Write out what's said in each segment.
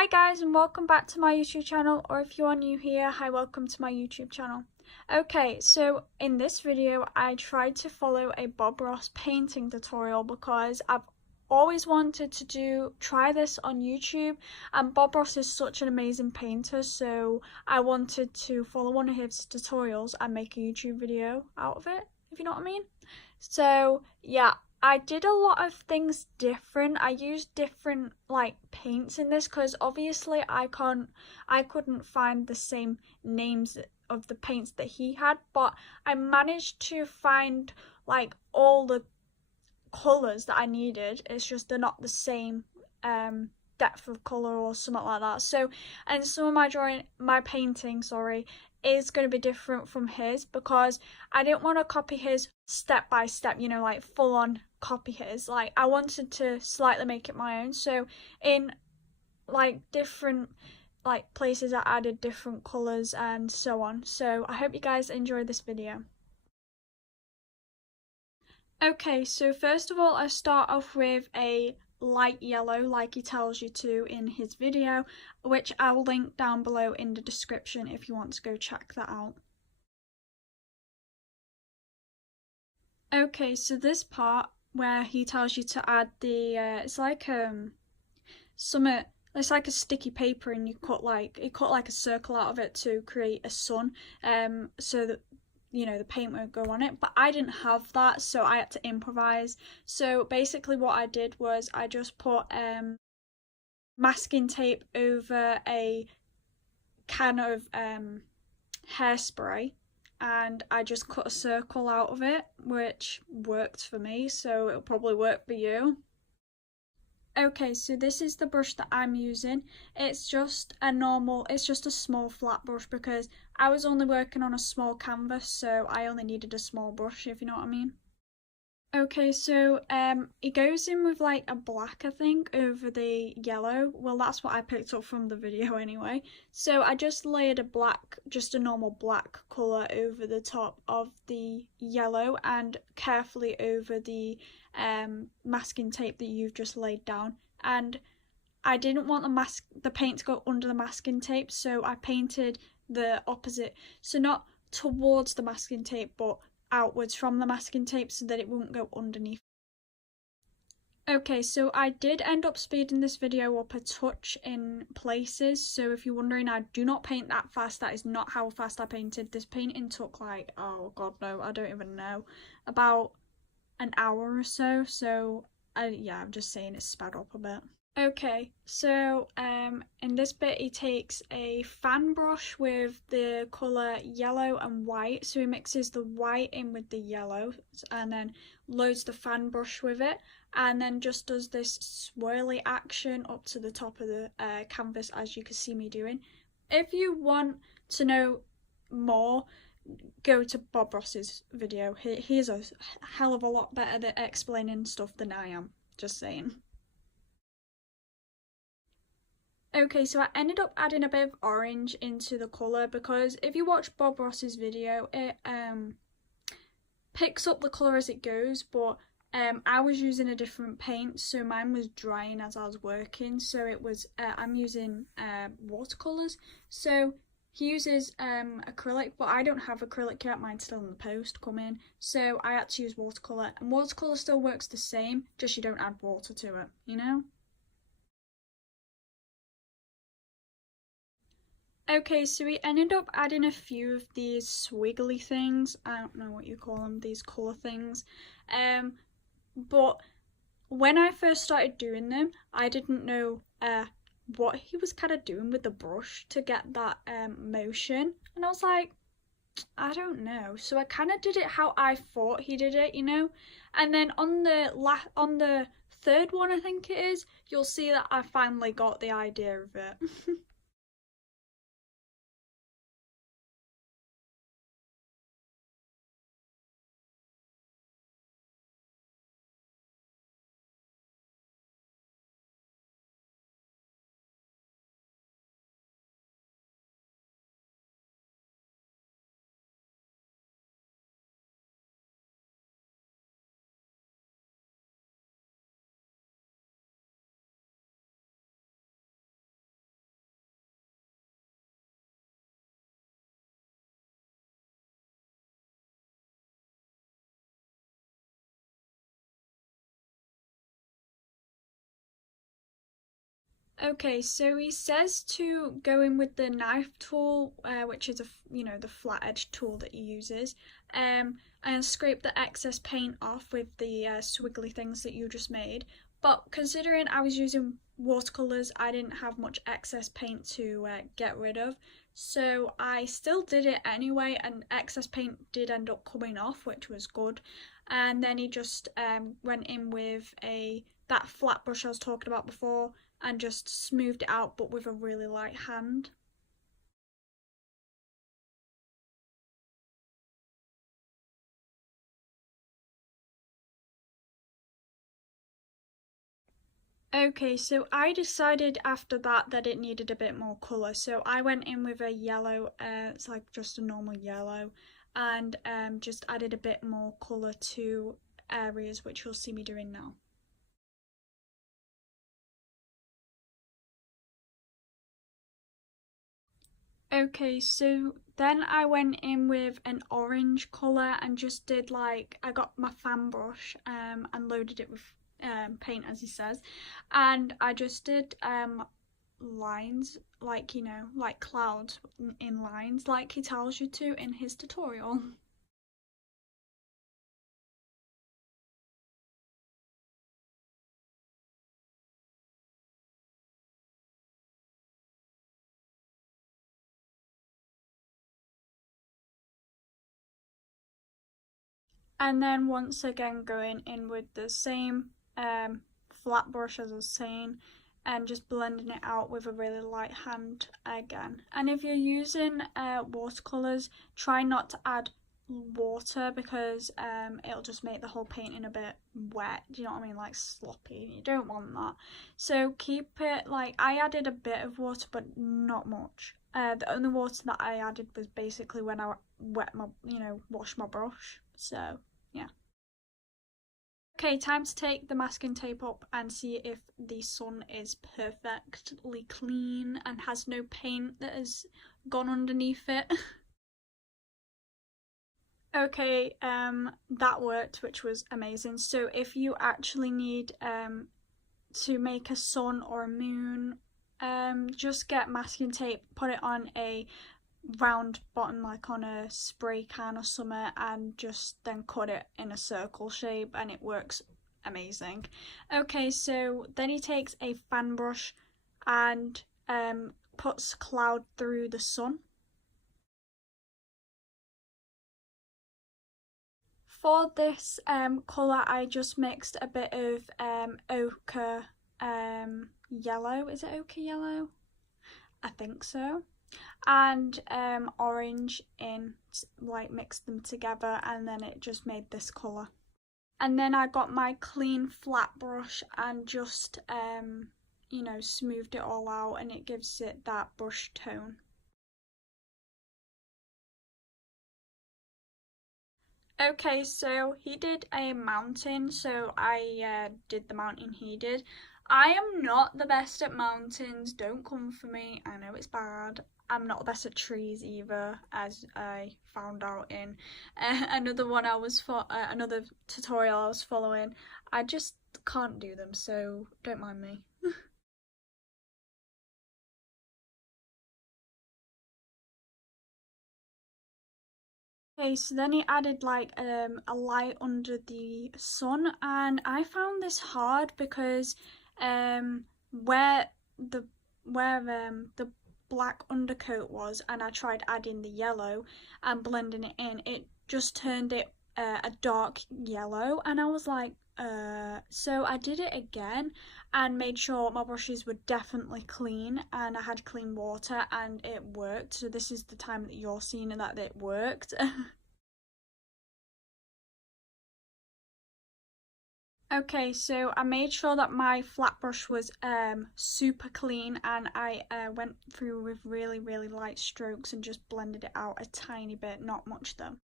Hi guys, and welcome back to my YouTube channel, or if you are new here, hi, welcome to my YouTube channel. Okay, so in this video I tried to follow a Bob Ross painting tutorial because I've always wanted to try this on YouTube, and Bob Ross is such an amazing painter, so I wanted to follow one of his tutorials and make a YouTube video out of it, if you know what I mean. So yeah, I did a lot of things different. I used different like paints in this because obviously I couldn't find the same names of the paints that he had, but I managed to find like all the colours that I needed. It's just they're not the same depth of colour or something like that. So, and some of my painting, is going to be different from his because I didn't want to copy his step by step, like full on copy his. Like I wanted to slightly make it my own. So in like different like places I added different colours and so on. So I hope you guys enjoy this video. Okay, so first of all, I start off with a light yellow like he tells you to in his video, which I'll link down below in the description if you want to go check that out. Okay, so this part where he tells you to add the it's like it's like a sticky paper, and you cut like a circle out of it to create a sun, so that the paint won't go on it, but I didn't have that, so I had to improvise. So basically what I did was I just put masking tape over a can of hairspray, and I just cut a circle out of it, which worked for me, so it'll probably work for you. Okay, so this is the brush that I'm using. It's just a small flat brush because I was only working on a small canvas, so I only needed a small brush, if you know what I mean. Okay, so it goes in with like a black, I think, over the yellow. Well, that's what I picked up from the video anyway. So I just layered just a normal black colour over the top of the yellow and carefully over the masking tape that you've just laid down. And I didn't want the paint to go under the masking tape, so I painted the opposite. So not towards the masking tape, but outwards from the masking tape so that it won't go underneath. Okay, so I did end up speeding this video up a touch in places, so if you're wondering, I do not paint that fast. That is not how fast I painted. This painting took like, oh god no, I don't even know, about an hour or so, so yeah, I'm just saying it's sped up a bit. Okay, so in this bit he takes a fan brush with the colour yellow and white, so he mixes the white in with the yellow and then loads the fan brush with it, and then just does this swirly action up to the top of the canvas, as you can see me doing. If you want to know more, go to Bob Ross's video. He's a hell of a lot better at explaining stuff than I am, just saying. Okay, so I ended up adding a bit of orange into the colour because if you watch Bob Ross's video, it picks up the colour as it goes, but I was using a different paint, so mine was drying as I was working, so it was I'm using watercolours. So he uses acrylic, but I don't have acrylic yet, mine's still in the post coming, so I had to use watercolour, and watercolour still works the same, just you don't add water to it, you know? Okay, so we ended up adding a few of these swiggly things. I don't know what you call them, these colour things. But when I first started doing them, I didn't know what he was kind of doing with the brush to get that motion. And I was like, I don't know. So I kind of did it how I thought he did it, And then on the third one, I think it is, you'll see that I finally got the idea of it. Okay, so he says to go in with the knife tool, which is the flat edge tool that he uses, and scrape the excess paint off with the swiggly things that you just made. But considering I was using watercolors, I didn't have much excess paint to get rid of, so I still did it anyway, and excess paint did end up coming off, which was good. And then he just went in with a that flat brush I was talking about before and just smoothed it out, but with a really light hand. Okay, so I decided after that it needed a bit more colour, so I went in with a yellow, it's like just a normal yellow, and just added a bit more colour to areas, which you'll see me doing now. Okay, so then I went in with an orange colour and just did I got my fan brush and loaded it with paint, as he says, and I just did lines, like clouds in lines, like he tells you to in his tutorial. And then once again going in with the same flat brush as I was saying, and just blending it out with a really light hand again. And if you're using watercolours, try not to add water because it'll just make the whole painting a bit wet. Do you know what I mean? Like sloppy. You don't want that. So keep it I added a bit of water, but not much. The only water that I added was basically when I wash my brush. So yeah. Okay, time to take the masking tape up and see if the sun is perfectly clean and has no paint that has gone underneath it. Okay, that worked, which was amazing. So if you actually need to make a sun or a moon, just get masking tape, put it on a round bottom, like on a spray can or something, and just then cut it in a circle shape, and it works amazing. Okay, so then he takes a fan brush and puts cloud through the sun. For this colour, I just mixed a bit of ochre yellow. Is it ochre yellow? I think so. And orange in, mixed them together, and then it just made this colour. And then I got my clean flat brush and just smoothed it all out, and it gives it that brush tone. Okay, so he did a mountain, so I did the mountain he did. I am not the best at mountains, don't come for me, I know it's bad. I'm not the best at trees either, as I found out in another one I was for another tutorial I was following. I just can't do them, so don't mind me. Okay, so then he added a light under the sun, and I found this hard because um where the the black undercoat was, and I tried adding the yellow and blending it in, it just turned it a dark yellow, and I was like, so I did it again and made sure my brushes were definitely clean and I had clean water, and it worked. So this is the time that you're seeing that it worked. Okay, so I made sure that my flat brush was super clean, and I went through with really, really light strokes and just blended it out a tiny bit, not much though.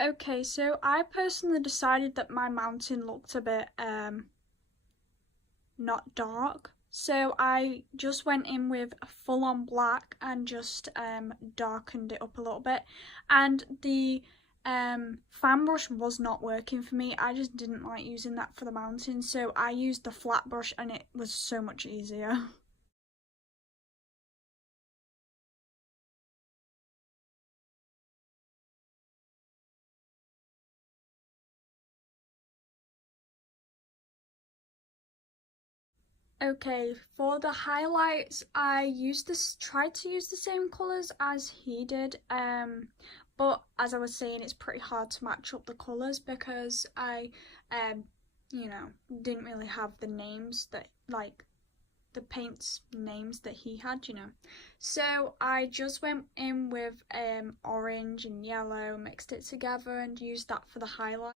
Okay, so I personally decided that my mountain looked a bit not dark. So I just went in with full on black and just darkened it up a little bit. And the fan brush was not working for me. I just didn't like using that for the mountain, so I used the flat brush and it was so much easier. Okay, for the highlights, I tried to use the same colours as he did, but as I was saying, it's pretty hard to match up the colours because um, you know, didn't really have the names that, like, the paints names that he had, you know. So I just went in with orange and yellow, mixed it together and used that for the highlight.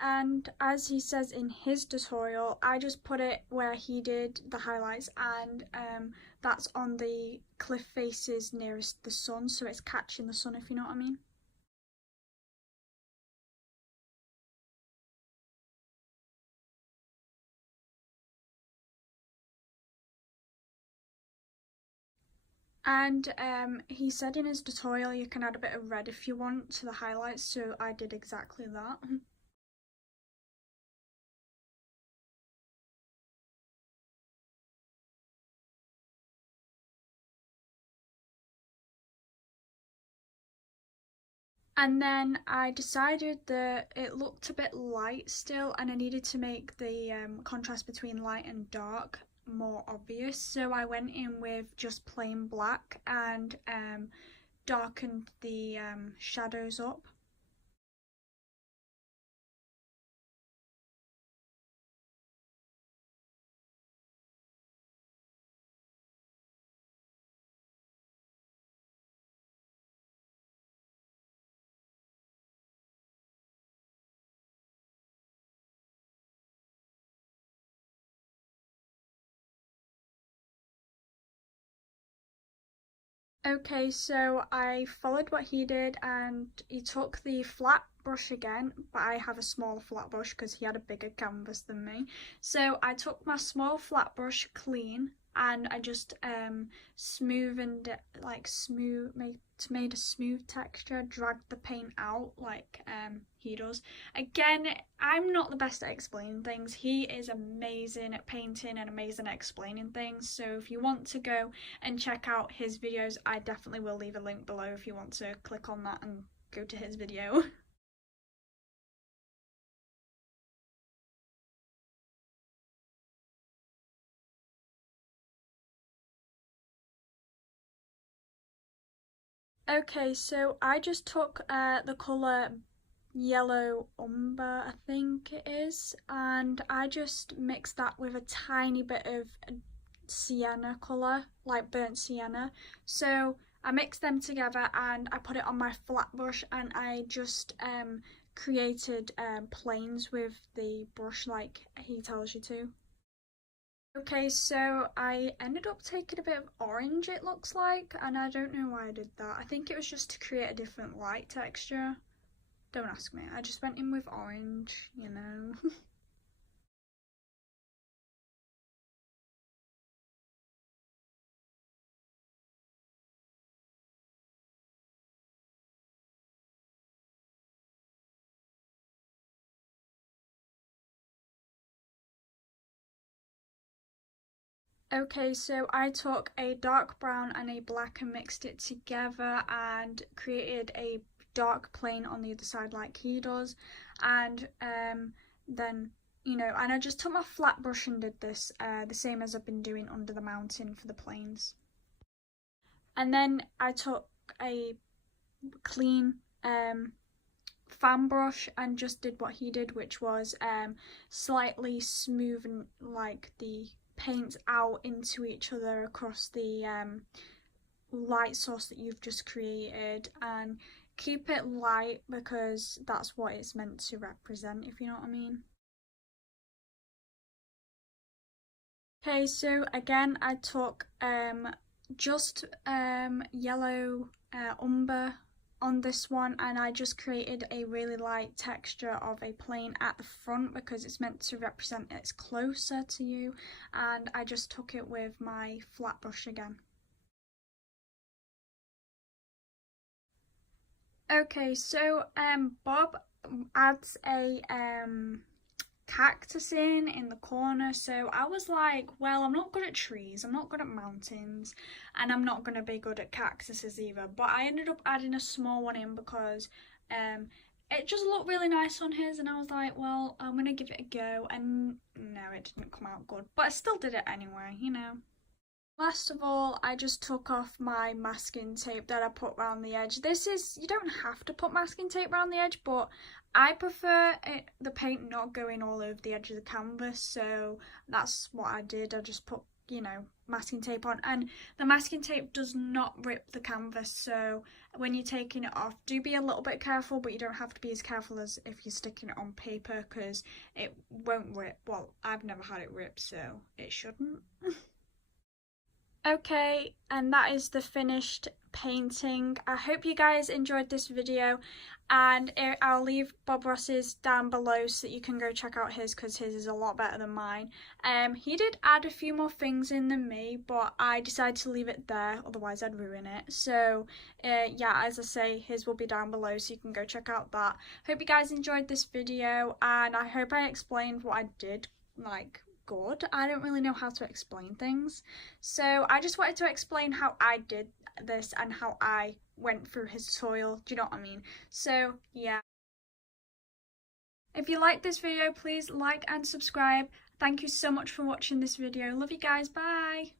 And as he says in his tutorial, I just put it where he did the highlights, and that's on the cliff faces nearest the sun, so it's catching the sun, if you know what I mean. And he said in his tutorial you can add a bit of red if you want to the highlights, so I did exactly that. And then I decided that it looked a bit light still, and I needed to make the contrast between light and dark more obvious. So I went in with just plain black and darkened the shadows up. Okay, so I followed what he did and he took the flat brush again, but I have a small flat brush because he had a bigger canvas than me. So I took my small flat brush clean and I just smoothened it, like made a smooth texture, dragged the paint out like he does. Again, I'm not the best at explaining things. He is amazing at painting and amazing at explaining things. So if you want to go and check out his videos, I definitely will leave a link below if you want to click on that and go to his video. Okay, so I just took the colour yellow umber, I think it is, and I just mixed that with a tiny bit of sienna colour, like burnt sienna. So I mixed them together and I put it on my flat brush and I just created planes with the brush like he tells you to. Okay, so I ended up taking a bit of orange, it looks like, and I don't know why I did that. I think it was just to create a different light texture. Don't ask me. I just went in with orange, you know. Okay, so I took a dark brown and a black and mixed it together and created a dark plane on the other side like he does. And then, you know, and I just took my flat brush and did this the same as I've been doing under the mountain for the planes. And then I took a clean fan brush and just did what he did, which was slightly smoothing like the paints out into each other across the light source that you've just created, and keep it light because that's what it's meant to represent, if you know what I mean. Okay, so again I took just yellow umber on this one, and I just created a really light texture of a plane at the front because it's meant to represent it's closer to you, and I just took it with my flat brush again. Okay, so BoB adds a cactus in the corner, so I was like, well, I'm not good at trees, I'm not good at mountains, and I'm not gonna be good at cactuses either, but I ended up adding a small one in because it just looked really nice on his, and I was like, well, I'm gonna give it a go, and no, it didn't come out good, but I still did it anyway, you know. Last of all, I just took off my masking tape that I put around the edge. This is, you don't have to put masking tape around the edge, but I prefer the paint not going all over the edge of the canvas, so that's what I did. I just put, you know, masking tape on, and the masking tape does not rip the canvas, so when you're taking it off, do be a little bit careful, but you don't have to be as careful as if you're sticking it on paper, because it won't rip. Well, I've never had it rip, so it shouldn't. Okay, and that is the finished painting. I hope you guys enjoyed this video, and I'll leave Bob Ross's down below so that you can go check out his, because his is a lot better than mine. He did add a few more things in than me, but I decided to leave it there, otherwise I'd ruin it. So yeah, as I say, his will be down below so you can go check out that. Hope you guys enjoyed this video, and I hope I explained what I did, like, good. I don't really know how to explain things, so I just wanted to explain how I did this and how I went through his tutorial. Do you know what I mean? So yeah, if you liked this video, please like and subscribe. Thank you so much for watching this video. Love you guys. Bye.